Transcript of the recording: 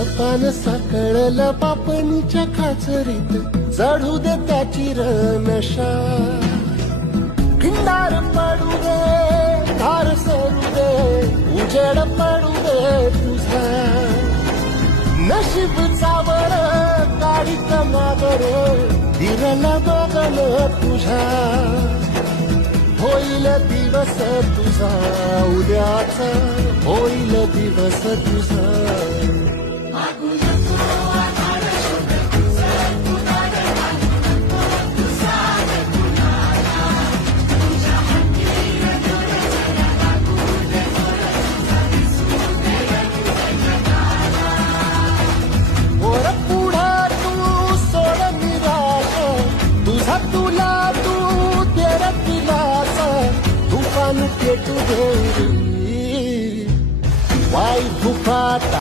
पान साकळलं पापणीच्या खाचरीत चढू दे त्याची रनशा खिंडार पडू दे धार सरू दे उजेड पडू दे तुझा नशीब चावर काढीत मावर हिरला गगन तुझा होईल दिवस तुझा उद्याचा होईल दिवस तुझा पेटू दे वाई फुफाटा